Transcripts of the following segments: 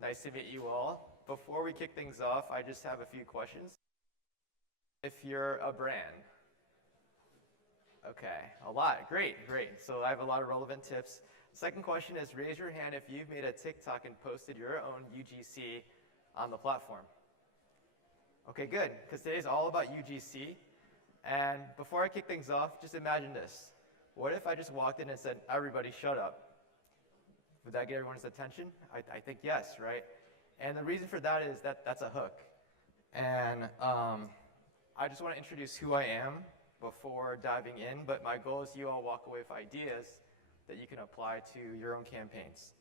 Nice to meet you all. Before we kick things off, I just have a few questions. If you're a brand. Okay, a lot. Great. So I have a lot of relevant tips. Second question is raise your hand if you've made a TikTok and posted your own UGC on the platform. Okay, good, because today's all about UGC. And before I kick things off, just imagine this. What if I just walked in and said, everybody shut up? Would that get everyone's attention? I think yes, right? And the reason for that is that's a hook. And I just want to introduce who I am before diving in, but my goal is you all walk away with ideas that you can apply to your own campaigns.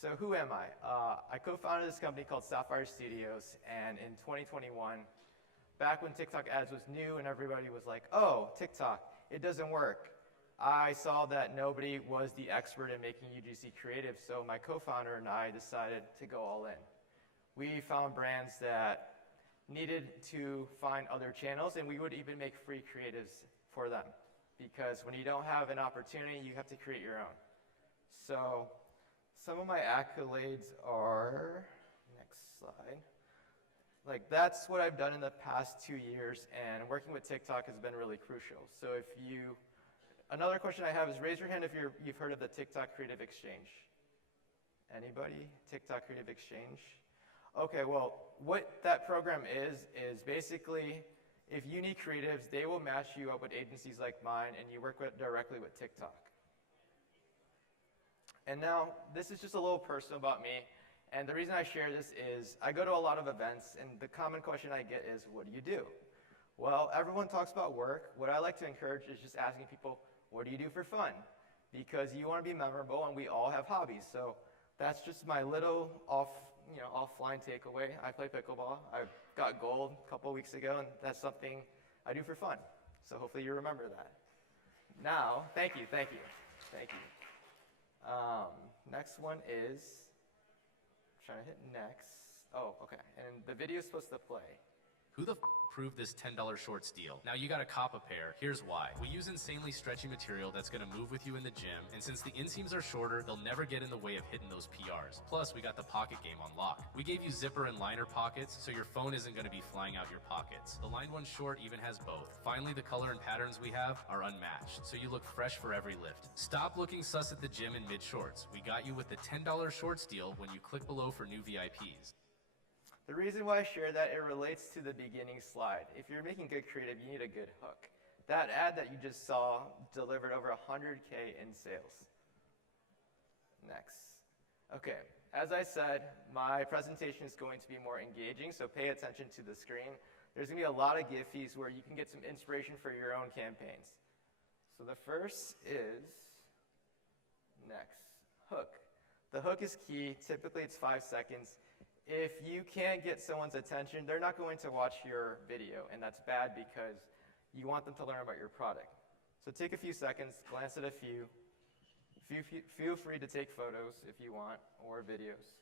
So who am I? I co-founded this company called Sapphire Studios, and in 2021, back when TikTok ads was new and everybody was like, oh, TikTok, it doesn't work. I saw that nobody was the expert in making UGC creative, so my co-founder and I decided to go all in. We found brands that needed to find other channels, and we would even make free creatives for them. Because when you don't have an opportunity, you have to create your own. So some of my accolades are, next slide. Like that's what I've done in the past 2 years, and working with TikTok has been really crucial. So another question I have is raise your hand if you've heard of the TikTok Creative Exchange. Anybody? TikTok Creative Exchange? Okay, well, what that program is basically if you need creatives, they will match you up with agencies like mine, and you work directly with TikTok. And now, this is just a little personal about me, and the reason I share this is I go to a lot of events, and the common question I get is, what do you do? Well, everyone talks about work. What I like to encourage is just asking people, what do you do for fun? Because you want to be memorable, and we all have hobbies. So that's just my little offline takeaway. I play pickleball. I got gold a couple weeks ago, and that's something I do for fun. So hopefully you remember that. Now, thank you. Next one is, trying to hit next. Oh, okay, and the video is supposed to play. Who the approved this $10 shorts deal? Now you gotta cop a pair. Here's why. We use insanely stretchy material that's gonna move with you in the gym, and since the inseams are shorter, they'll never get in the way of hitting those PRs. Plus, we got the pocket game on lock. We gave you zipper and liner pockets, so your phone isn't gonna be flying out your pockets. The lined one short even has both. Finally, the color and patterns we have are unmatched, so you look fresh for every lift. Stop looking sus at the gym in mid-shorts. We got you with the $10 shorts deal when you click below for new VIPs. The reason why I share that, it relates to the beginning slide. If you're making good creative, you need a good hook. That ad that you just saw delivered over 100K in sales. Next. Okay, as I said, my presentation is going to be more engaging, so pay attention to the screen. There's going to be a lot of Giphies where you can get some inspiration for your own campaigns. So the first is, next, hook. The hook is key. Typically it's 5 seconds. If you can't get someone's attention, they're not going to watch your video, and that's bad because you want them to learn about your product. So take a few seconds, glance at a few. Feel free to take photos if you want, or videos.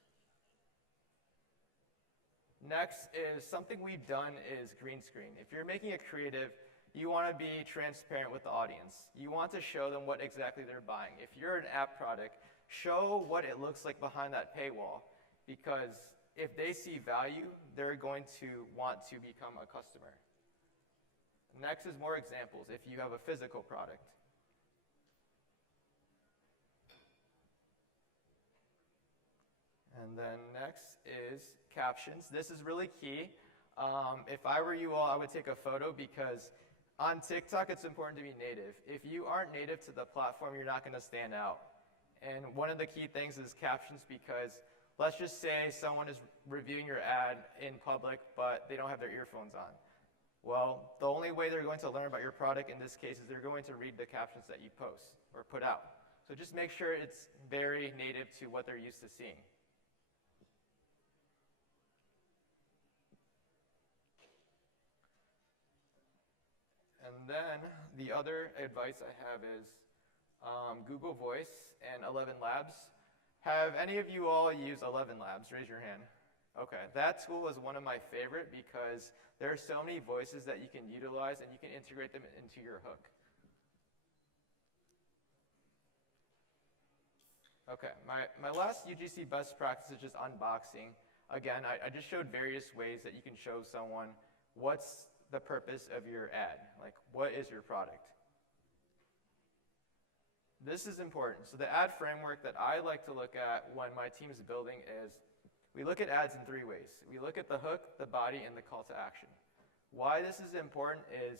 Next is something we've done is green screen. If you're making a creative, you want to be transparent with the audience. You want to show them what exactly they're buying. If you're an app product, show what it looks like behind that paywall, because if they see value, they're going to want to become a customer. Next is more examples if you have a physical product. And then next is captions. This is really key. If I were you all, I would take a photo because on TikTok, it's important to be native. If you aren't native to the platform, you're not going to stand out. And one of the key things is captions, because let's just say someone is reviewing your ad in public, but they don't have their earphones on. Well, the only way they're going to learn about your product in this case is they're going to read the captions that you post or put out. So just make sure it's very native to what they're used to seeing. And then the other advice I have is Google Voice and 11 Labs. Have any of you all used 11 Labs? Raise your hand. Okay, that tool is one of my favorite because there are so many voices that you can utilize and you can integrate them into your hook. Okay, my last UGC best practice is just unboxing. Again, I just showed various ways that you can show someone what's the purpose of your ad, like what is your product. This is important. So the ad framework that I like to look at when my team is building is, we look at ads in three ways. We look at the hook, the body, and the call to action. Why this is important is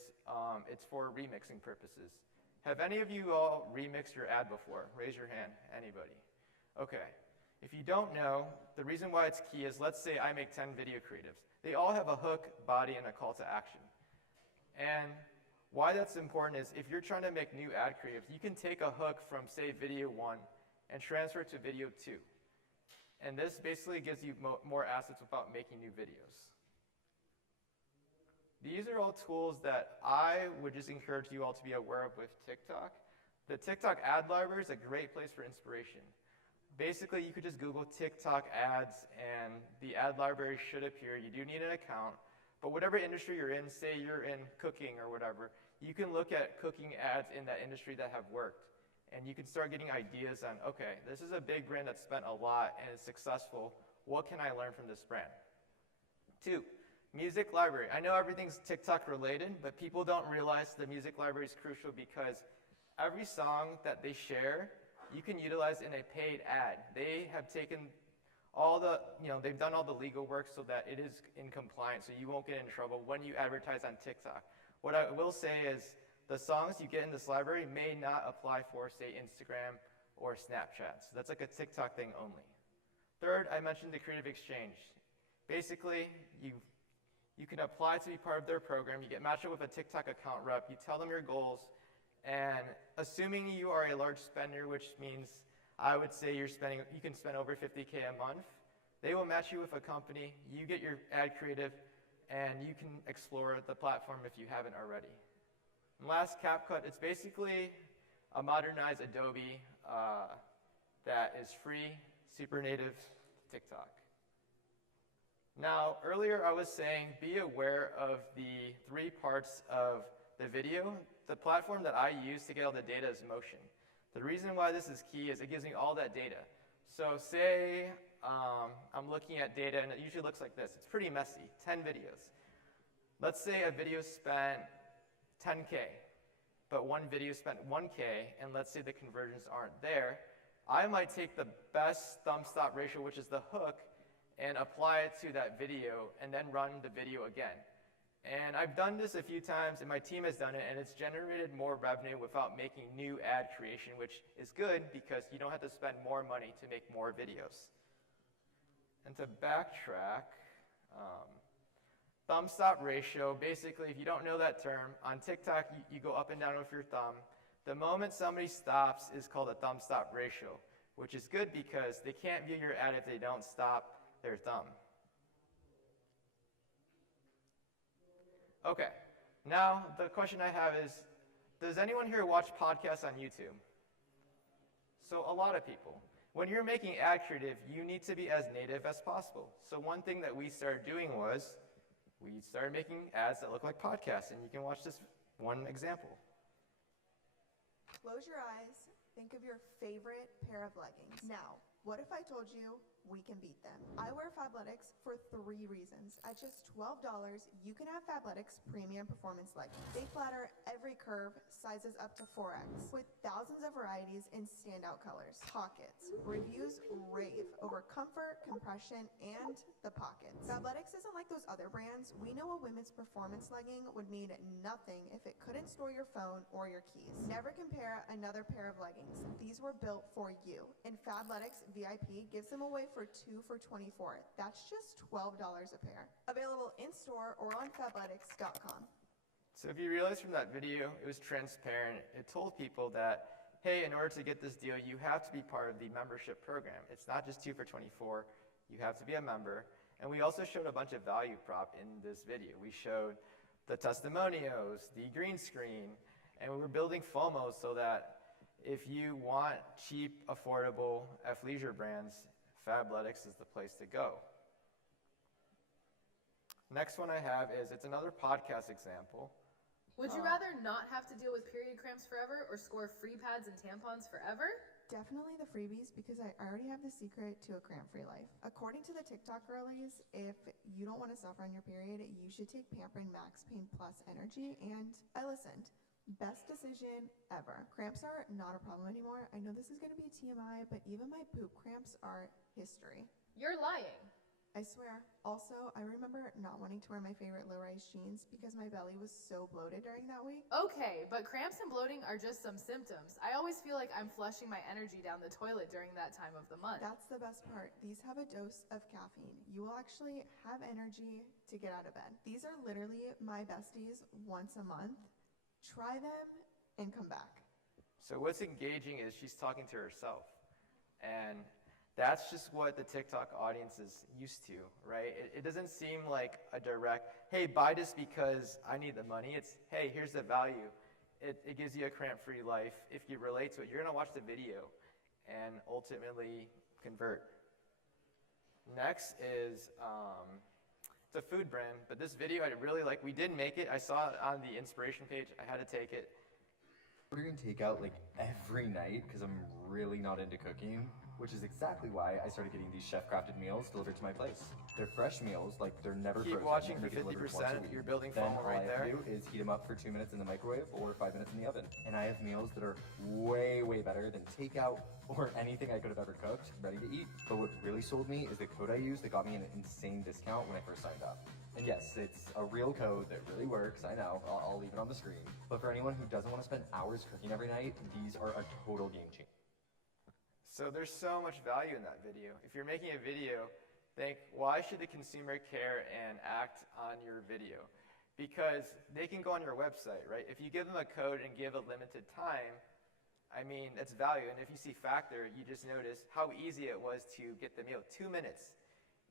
it's for remixing purposes. Have any of you all remixed your ad before? Raise your hand, anybody. Okay. If you don't know, the reason why it's key is, let's say I make 10 video creatives. They all have a hook, body, and a call to action. And why that's important is, if you're trying to make new ad creatives, you can take a hook from, say, video 1 and transfer it to video 2. And this basically gives you more assets without making new videos. These are all tools that I would just encourage you all to be aware of with TikTok. The TikTok ad library is a great place for inspiration. Basically, you could just Google TikTok ads and the ad library should appear. You do need an account, but whatever industry you're in, say you're in cooking or whatever, you can look at cooking ads in that industry that have worked. And you can start getting ideas on, okay, this is a big brand that spent a lot and is successful. What can I learn from this brand? 2, music library. I know everything's TikTok related, but people don't realize the music library is crucial because every song that they share, you can utilize in a paid ad. They have taken all the, they've done all the legal work so that it is in compliance, so you won't get in trouble when you advertise on TikTok. What I will say is, the songs you get in this library may not apply for, say, Instagram or Snapchat. So that's like a TikTok thing only. 3rd, I mentioned the Creative Exchange. Basically, you can apply to be part of their program. You get matched up with a TikTok account rep. You tell them your goals. And assuming you are a large spender, which means I would say you can spend over $50K a month, they will match you with a company. You get your ad creative, and you can explore the platform if you haven't already. And last, CapCut. It's basically a modernized Adobe that is free, super native to TikTok. Now, earlier I was saying be aware of the 3 parts of the video. The platform that I use to get all the data is Motion. The reason why this is key is it gives me all that data. So say I'm looking at data, and it usually looks like this. It's pretty messy, 10 videos. Let's say a video spent 10K, but one video spent 1K, and let's say the conversions aren't there. I might take the best thumb-stop ratio, which is the hook, and apply it to that video, and then run the video again. And I've done this a few times, and my team has done it, and it's generated more revenue without making new ad creation, which is good because you don't have to spend more money to make more videos. And to backtrack, thumb-stop ratio, basically, if you don't know that term, on TikTok, you go up and down with your thumb. The moment somebody stops is called a thumb-stop ratio, which is good because they can't view your ad if they don't stop their thumb. Okay, now the question I have is, does anyone here watch podcasts on YouTube? So a lot of people. When you're making ad creative, you need to be as native as possible. So one thing that we started doing was, we started making ads that look like podcasts, and you can watch this one example. Close your eyes, think of your favorite pair of leggings. Now, what if I told you we can beat them? I wear Fabletics for 3 reasons. At just $12, you can have Fabletics premium performance leggings. They flatter every curve, sizes up to 4X, with thousands of varieties in standout colors. Pockets. Reviews rave over comfort, compression, and the pockets. Fabletics isn't like those other brands. We know a women's performance legging would mean nothing if it couldn't store your phone or your keys. Never compare another pair of leggings. These were built for you. And Fabletics VIP gives them away for 2 for $24. That's just $12 a pair. Available in-store or on Fabletics.com. So if you realize from that video, it was transparent. It told people that, hey, in order to get this deal, you have to be part of the membership program. It's not just 2 for $24. You have to be a member. And we also showed a bunch of value prop in this video. We showed the testimonials, the green screen, and we were building FOMO so that if you want cheap, affordable athleisure brands, Fabletics is the place to go. Next one I have is, it's another podcast example. Would you rather not have to deal with period cramps forever or score free pads and tampons forever? Definitely the freebies, because I already have the secret to a cramp-free life. According to the TikTok girlies, if you don't want to suffer on your period, you should take Pampering Max Pain Plus Energy, and I listened. Best decision ever. Cramps are not a problem anymore. I know this is going to be TMI, but even my poop cramps are history. You're lying. I swear. Also, I remember not wanting to wear my favorite low-rise jeans because my belly was so bloated during that week. Okay, but cramps and bloating are just some symptoms. I always feel like I'm flushing my energy down the toilet during that time of the month. That's the best part. These have a dose of caffeine. You will actually have energy to get out of bed. These are literally my besties once a month. Try them and come back. So what's engaging is she's talking to herself. And that's just what the TikTok audience is used to, right? It doesn't seem like a direct, hey, buy this because I need the money. It's, hey, here's the value. It gives you a cramp-free life. If you relate to it, you're going to watch the video and ultimately convert. Next is, it's a food brand, but this video I really like. We did make it. I saw it on the inspiration page. I had to take it. Ordering takeout like every night because I'm really not into cooking, which is exactly why I started getting these chef-crafted meals delivered to my place. They're fresh meals, like they're never Keep frozen. watching and for they get delivered 50%. once a week. You're building Then FOMO all right I have there. to do is heat them up for 2 minutes in the microwave or 5 minutes in the oven. And I have meals that are way, way better than takeout or anything I could have ever cooked, ready to eat. But what really sold me is the code I used that got me an insane discount when I first signed up. And yes, it's a real code that really works, I know, I'll leave it on the screen. But for anyone who doesn't want to spend hours cooking every night, these are a total game changer. So there's so much value in that video. If you're making a video, think, why should the consumer care and act on your video? Because they can go on your website, right? If you give them a code and give a limited time, I mean, that's value. And if you see Factor, you just notice how easy it was to get the meal, 2 minutes.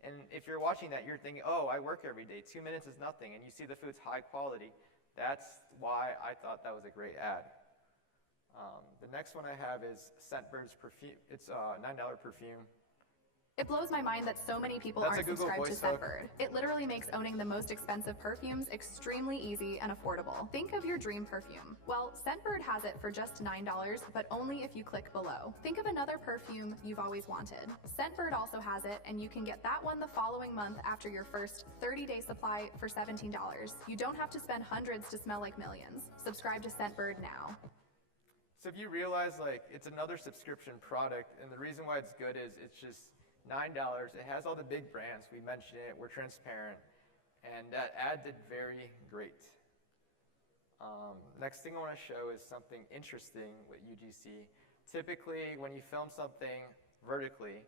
And if you're watching that, you're thinking, oh, I work every day. 2 minutes is nothing. And you see the food's high quality. That's why I thought that was a great ad. The next one I have is Scentbird's perfume. It's a $9 perfume. It blows my mind that so many people That's a aren't Google subscribed to voice hook. Scentbird. It literally makes owning the most expensive perfumes extremely easy and affordable. Think of your dream perfume. Well, Scentbird has it for just $9, but only if you click below. Think of another perfume you've always wanted. Scentbird also has it, and you can get that one the following month after your first 30-day supply for $17. You don't have to spend hundreds to smell like millions. Subscribe to Scentbird now. So if you realize, like, it's another subscription product, and the reason why it's good is it's just $9. It has all the big brands. We mentioned it. We're transparent. And that ad did very great. Next thing I want to show is something interesting with UGC. Typically, when you film something vertically,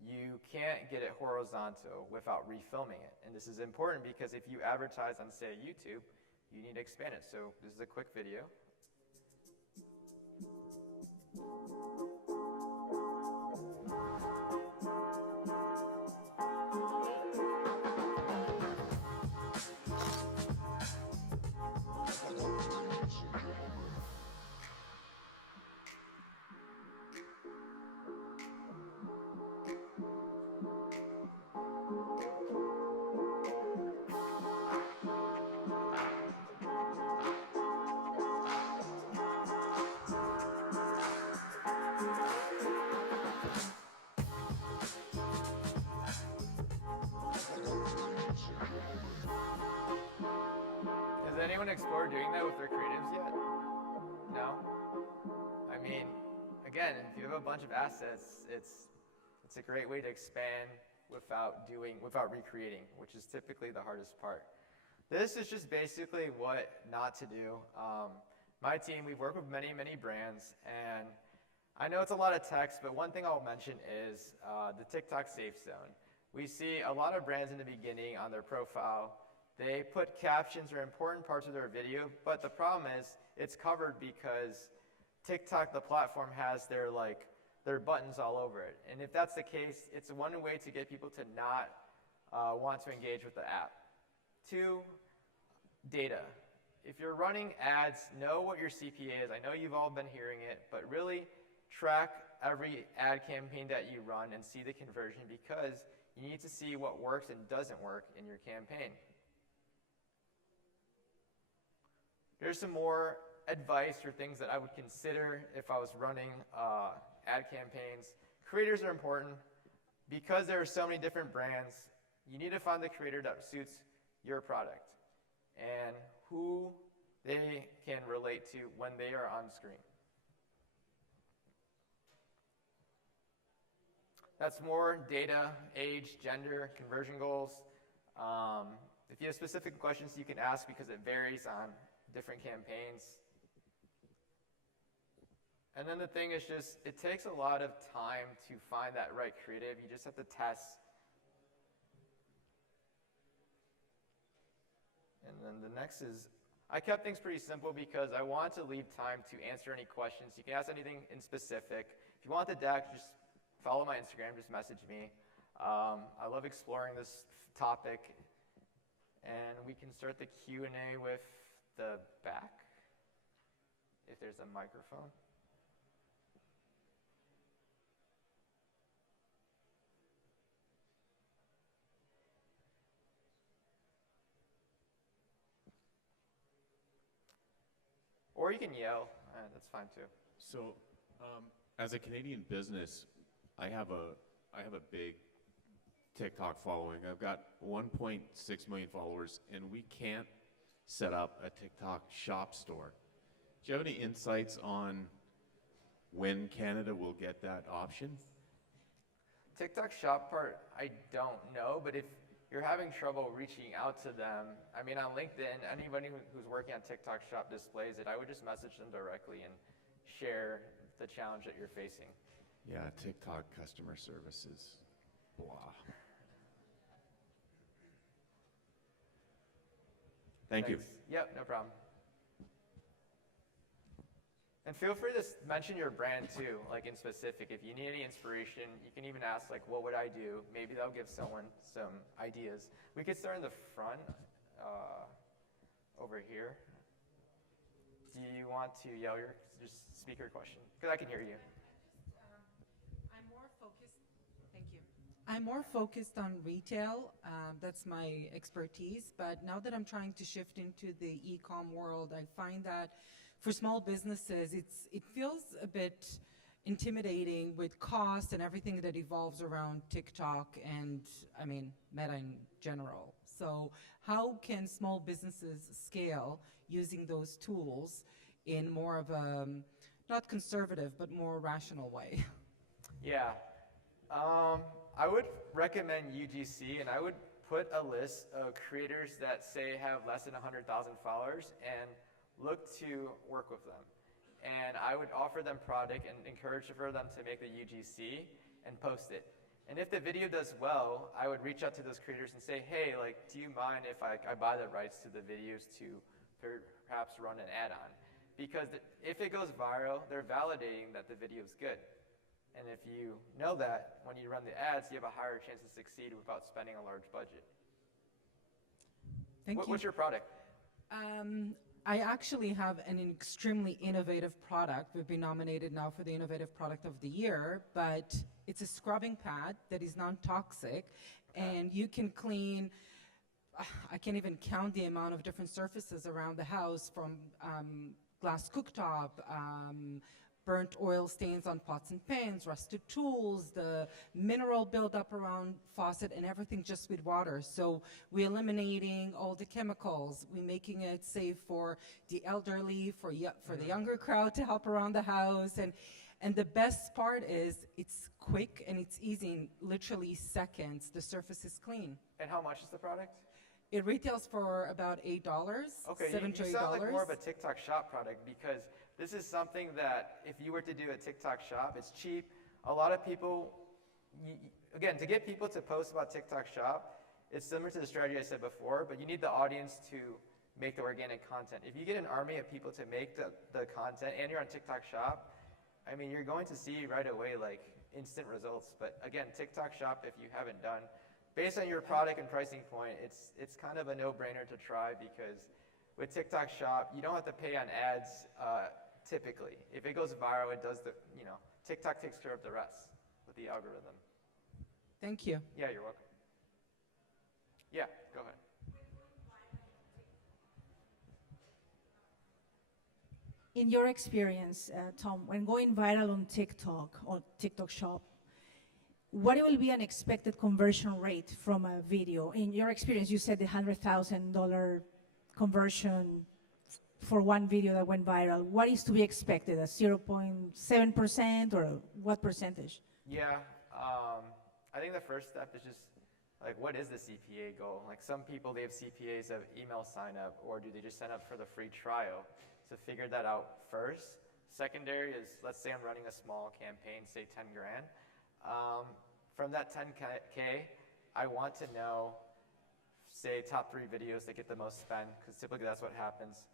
you can't get it horizontal without refilming it. And this is important because if you advertise on, say, YouTube, you need to expand it. So this is a quick video. Has anyone explored doing that with their creatives yet? No? I mean, again, if you have a bunch of assets, it's a great way to expand without recreating, which is typically the hardest part. This is just basically what not to do. My team, we've worked with many, many brands, and I know it's a lot of text, but one thing I'll mention is the TikTok safe zone. We see a lot of brands in the beginning on their profile. They put captions or important parts of their video, but the problem is it's covered because TikTok, the platform, has their buttons all over it. And if that's the case, it's one way to get people to not want to engage with the app. 2, data. If you're running ads, know what your CPA is. I know you've all been hearing it, but really track every ad campaign that you run and see the conversion, because you need to see what works and doesn't work in your campaign. Here's some more advice or things that I would consider if I was running ad campaigns. Creators are important. Because there are so many different brands, you need to find the creator that suits your product and who they can relate to when they are on screen. That's more data, age, gender, conversion goals. If you have specific questions, you can ask because it varies on different campaigns. And then the thing is just, it takes a lot of time to find that right creative. You just have to test. And then the next is, I kept things pretty simple because I wanted to leave time to answer any questions. You can ask anything in specific. If you want the deck, just follow my Instagram, just message me. I love exploring this topic. And we can start the Q&A with the back, if there's a microphone. Or you can yell, that's fine too. So, as a Canadian business, I have a big TikTok following. I've got 1.6 million followers, and we can't set up a TikTok shop store. Do you have any insights on when Canada will get that option? TikTok shop part, I don't know, but if you're having trouble reaching out to them, I mean, on LinkedIn, anybody who's working on TikTok shop displays it, I would just message them directly and share the challenge that you're facing. Yeah, TikTok customer service is blah. Thank you. Yep, no problem. And feel free to mention your brand too, like in specific. If you need any inspiration, you can even ask like, what would I do? Maybe that'll give someone some ideas. We could start in the front, over here. Do you want to yell your, just speak your question? Because I can hear you. I'm more focused, thank you. I'm more focused on retail, that's my expertise, but now that I'm trying to shift into the e-com world, I find that for small businesses, it feels a bit intimidating with cost and everything that evolves around TikTok and, I mean, Meta in general. So how can small businesses scale using those tools in more of a, not conservative, but more rational way? Yeah. I would recommend UGC, and I would put a list of creators that say have less than 100,000 followers and look to work with them. And I would offer them product and encourage for them to make the UGC and post it. And if the video does well, I would reach out to those creators and say, hey, like, do you mind if I buy the rights to the videos to perhaps run an ad on? Because if it goes viral, they're validating that the video is good. And if you know that, when you run the ads, you have a higher chance to succeed without spending a large budget. Thank you. What's your product? I actually have an extremely innovative product. We've been nominated now for the Innovative Product of the Year, but it's a scrubbing pad that is non-toxic, and you can clean, I can't even count the amount of different surfaces around the house, from glass cooktop, burnt oil stains on pots and pans, rusted tools, the mineral buildup around faucet, and everything just with water. So we're eliminating all the chemicals. We're making it safe for the elderly, for the younger crowd to help around the house. And the best part is it's quick and it's easy. In literally seconds, the surface is clean. And how much is the product? It retails for about $8, okay, $7 to $8. You sound like more of a TikTok shop product, because this is something that if you were to do a TikTok shop, it's cheap. A lot of people, again, to get people to post about TikTok shop, it's similar to the strategy I said before, but you need the audience to make the organic content. If you get an army of people to make the content and you're on TikTok shop, I mean, you're going to see right away like instant results. But again, TikTok shop, if you haven't done, based on your product and pricing point, it's kind of a no-brainer to try, because with TikTok shop, you don't have to pay on ads typically. If it goes viral, it does TikTok takes care of the rest with the algorithm. Thank you. Yeah, you're welcome. Yeah, go ahead. In your experience, Tom, when going viral on TikTok or TikTok Shop, what will be an expected conversion rate from a video? In your experience, you said the $100,000 conversion for one video that went viral. What is to be expected? A 0.7% or what percentage? Yeah, I think the first step is just like, what is the CPA goal? Like some people, they have CPAs of email sign up, or do they just sign up for the free trial? So figure that out first. Secondary is, let's say I'm running a small campaign, say 10 grand. From that 10K, I want to know, say, top 3 videos that get the most spend, because typically that's what happens.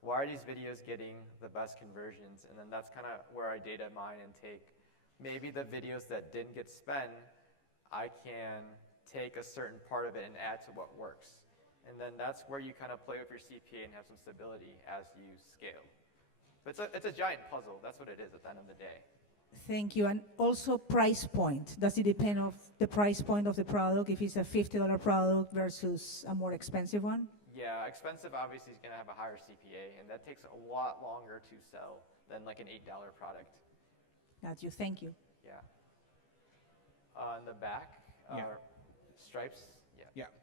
Why are these videos getting the best conversions? And then that's kind of where I data mine and take. Maybe the videos that didn't get spent, I can take a certain part of it and add to what works. And then that's where you kind of play with your CPA and have some stability as you scale. But it's a giant puzzle. That's what it is at the end of the day. Thank you. And also price point. Does it depend on the price point of the product, if it's a $50 product versus a more expensive one? Yeah, expensive obviously is going to have a higher CPA, and that takes a lot longer to sell than like an $8 product. Got you. Thank you. Yeah. In the back, stripes. Yeah.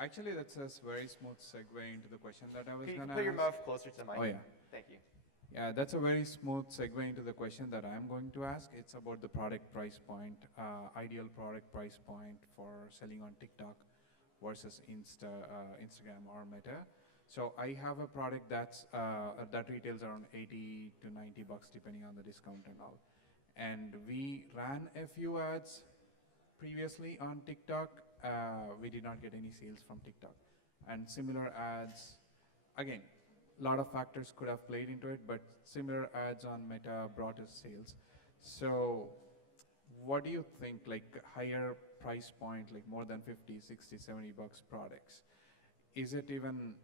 Actually, that's a very smooth segue into the question that I was going to ask. Put your mouth closer to the mic. Oh, yeah. Thank you. Yeah, that's a very smooth segue into the question that I'm going to ask. It's about the product price point, ideal product price point for selling on TikTok versus Instagram or Meta. So I have a product that retails around 80 to 90 bucks depending on the discount and all. And we ran a few ads previously on TikTok. We did not get any sales from TikTok. And similar ads, again, a lot of factors could have played into it, but similar ads on Meta brought us sales. So what do you think, like higher price point, like more than 50, 60, 70 bucks products? Is it even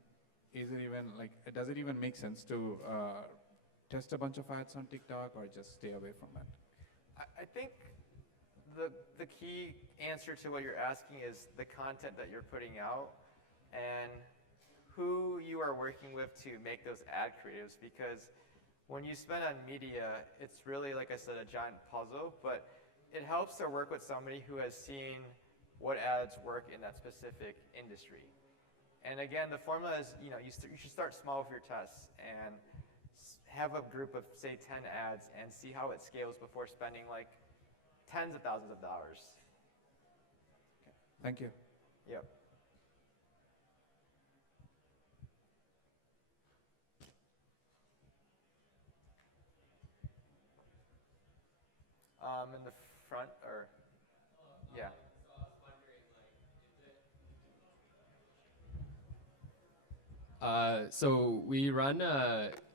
like, does it even make sense to test a bunch of ads on TikTok or just stay away from it? I think the key answer to what you're asking is the content that you're putting out and who you are working with to make those ad creatives, because when you spend on media, it's really, like I said, a giant puzzle, but it helps to work with somebody who has seen what ads work in that specific industry. And again, the formula is, you should start small with your tests and have a group of, say, 10 ads and see how it scales before spending like tens of thousands of dollars. Okay. Thank you. Yep. In the front, or yeah. So we run.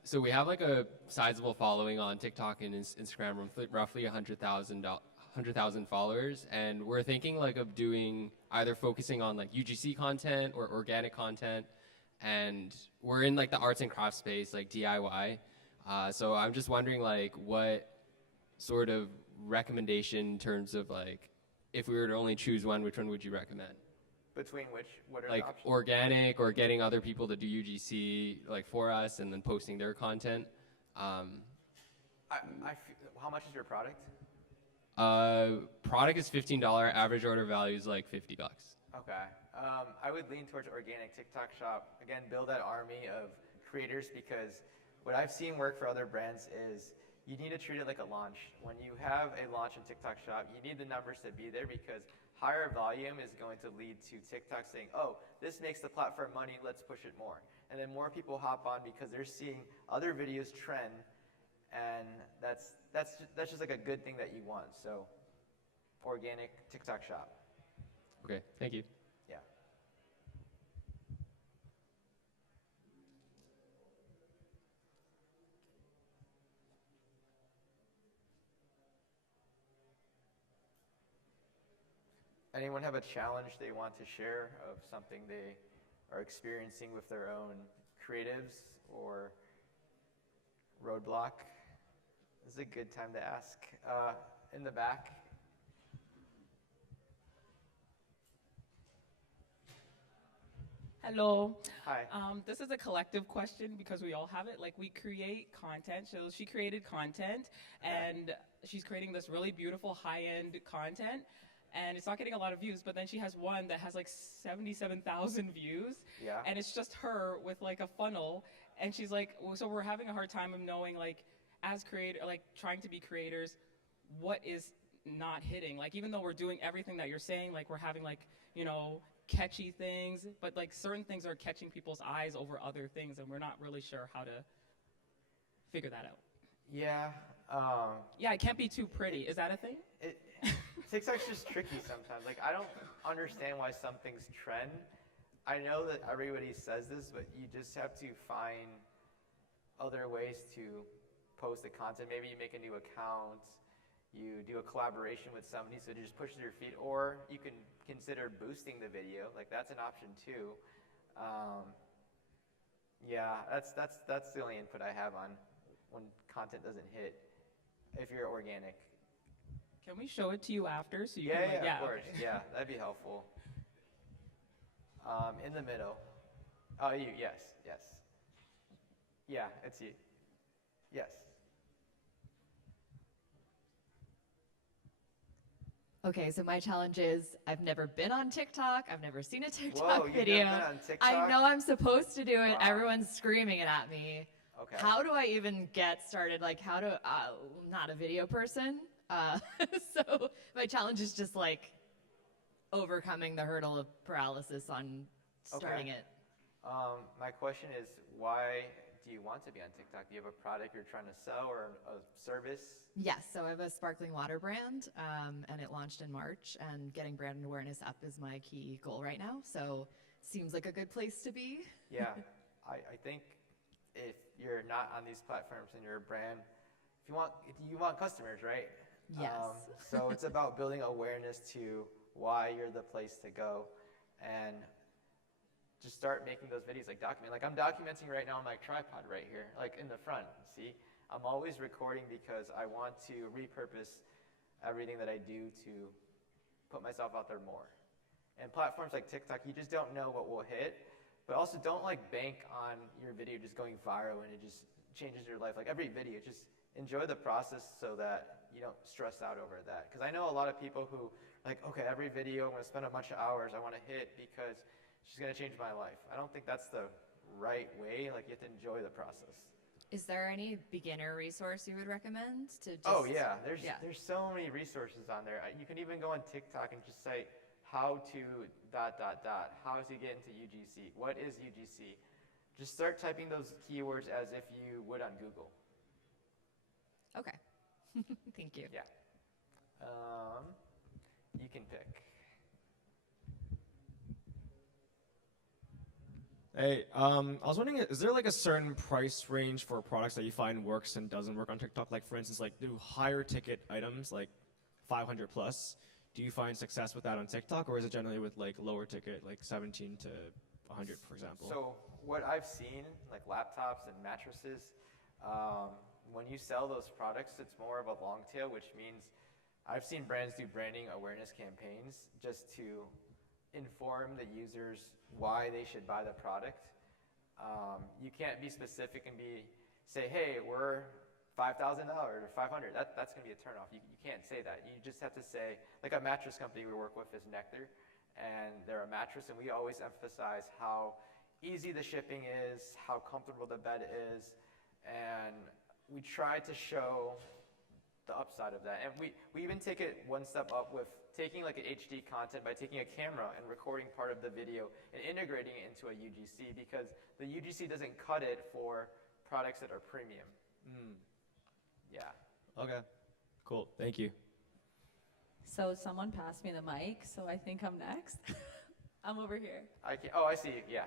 So we have like a sizable following on TikTok and Instagram, roughly 100,000 followers, and we're thinking like of doing either focusing on like UGC content or organic content, and we're in like the arts and crafts space, like DIY. So I'm just wondering like what sort of recommendation in terms of like, if we were to only choose one, which one would you recommend? Between which, what are like the options? Organic or getting other people to do UGC like for us and then posting their content. How much is your product? Product is $15. Average order value is like 50 bucks. Okay. I would lean towards organic TikTok shop. Again, build that army of creators, because what I've seen work for other brands is you need to treat it like a launch. When you have a launch in TikTok shop, you need the numbers to be there, because higher volume is going to lead to TikTok saying, oh, this makes the platform money, let's push it more. And then more people hop on because they're seeing other videos trend, and that's just like a good thing that you want. So organic TikTok shop. Okay, thank you. Yeah. Anyone have a challenge they want to share of something they are experiencing with their own creatives or roadblock? This is a good time to ask. In the back. Hello. Hi. This is a collective question because we all have it. Like, we create content. So she created content, and she's creating this really beautiful high-end content, and it's not getting a lot of views. But then she has one that has like 77,000 views, Yeah. and it's just her with like a funnel. And she's like, so we're having a hard time of knowing, like, as creator, like trying to be creators, what is not hitting. Like, even though we're doing everything that you're saying, like we're having like, you know, catchy things, but like certain things are catching people's eyes over other things, and we're not really sure how to figure that out. Yeah. Yeah, it can't be too pretty. Is that a thing? TikTok's just tricky sometimes. Like, I don't understand why some things trend. I know that everybody says this, but you just have to find other ways to post the content. Maybe you make a new account, you do a collaboration with somebody, so it just pushes your feed, or you can consider boosting the video. Like, that's an option too. Yeah, that's the only input I have on when content doesn't hit, if you're organic. Can we show it to you after so you Yeah, can like, yeah, of course. okay. Yeah, that'd be helpful. In the middle. Oh, you, yes. Yeah, it's you. Yes. Okay, so my challenge is I've never been on TikTok. I've never seen a TikTok Whoa, you've video. never been on TikTok? I know I'm supposed to do it. Wow. Everyone's screaming it at me. Okay. How do I even get started? Like, how do, I'm not a video person. So my challenge is just like overcoming the hurdle of paralysis on starting it. My question is, why do you want to be on TikTok? Do you have a product you're trying to sell or a service? Yes, so I have a sparkling water brand, and it launched in March, and getting brand awareness up is my key goal right now. So seems like a good place to be. Yeah, I think if you're not on these platforms and you're a brand, if you want customers, right? Yes. So it's about building awareness to why you're the place to go, and just start making those videos, like document. Like, I'm documenting right now on my tripod right here, like in the front, see? I'm always recording because I want to repurpose everything that I do to put myself out there more. And platforms like TikTok, you just don't know what will hit, but also don't like bank on your video just going viral and it just changes your life. Like, every video, just enjoy the process so that you don't stress out over that. Because I know a lot of people who like, okay, every video I'm gonna spend a bunch of hours I wanna hit because she's gonna change my life. I don't think that's the right way. Like, you have to enjoy the process. Is there any beginner resource you would recommend to just... Oh yeah, there's so many resources on there. You can even go on TikTok and just say how to ... how to get into UGC. What is UGC? Just start typing those keywords as if you would on Google. Okay. Thank you. Yeah. You can pick. Hey, I was wondering, is there like a certain price range for products that you find works and doesn't work on TikTok? Like, for instance, like do higher ticket items, like 500 plus, do you find success with that on TikTok, or is it generally with like lower ticket, like 17 to 100, for example? So what I've seen, like laptops and mattresses, when you sell those products, it's more of a long tail, which means I've seen brands do branding awareness campaigns just to inform the users why they should buy the product. You can't be specific and say, hey, we're $5,000 or $500. That's going to be a turnoff. You can't say that. You just have to say, like a mattress company we work with is Nectar, and they're a mattress, and we always emphasize how easy the shipping is, how comfortable the bed is, and we try to show the upside of that. And we even take it one step up with taking like an HD content by taking a camera and recording part of the video and integrating it into a UGC, because the UGC doesn't cut it for products that are premium. Yeah. Okay, cool, thank you. So someone passed me the mic, so I think I'm next. I'm over here. I see you, yeah.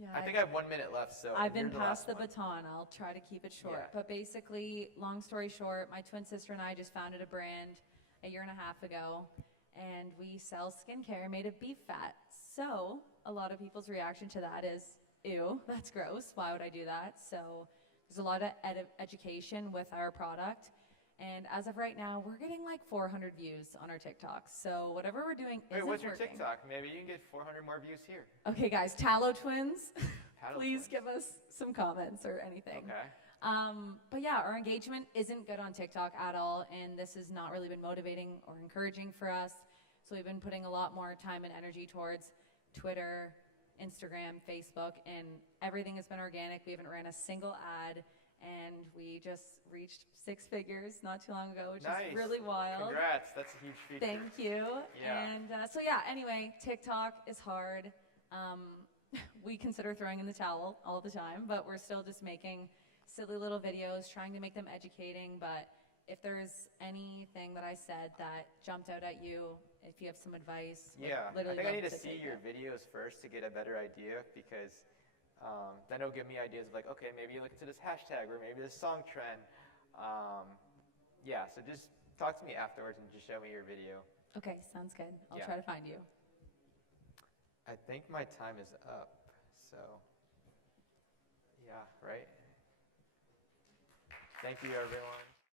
Yeah, I think I have 1 minute left, so I've been you're the passed last the one. baton. I'll try to keep it short. Yeah. But basically, long story short, my twin sister and I just founded a brand a year and a half ago, and we sell skincare made of beef fat. So a lot of people's reaction to that is, ew, that's gross. Why would I do that? So there's a lot of education with our product. And as of right now, we're getting like 400 views on our TikToks. So whatever we're doing Wait, isn't what's your working. TikTok? Maybe you can get 400 more views here. Okay, guys, Tallow Twins, Paddle please twins. give us some comments or anything. Okay. But yeah, our engagement isn't good on TikTok at all, and this has not really been motivating or encouraging for us. So we've been putting a lot more time and energy towards Twitter, Instagram, Facebook, and everything has been organic. We haven't ran a single ad, and we just reached 6 figures not too long ago, which is really wild. Congrats, that's a huge feature. Thank you. Yeah. And so yeah, anyway, TikTok is hard. We consider throwing in the towel all the time, but we're still just making silly little videos, trying to make them educating. But if there's anything that I said that jumped out at you, if you have some advice, Yeah, I literally think I love need to to see take your it. videos first to get a better idea, because then it'll give me ideas of like, okay, maybe you look into this hashtag or maybe this song trend. Yeah, so just talk to me afterwards and just show me your video. Okay, sounds good. I'll Yeah. try to find you. I think my time is up, so yeah, right? Thank you, everyone.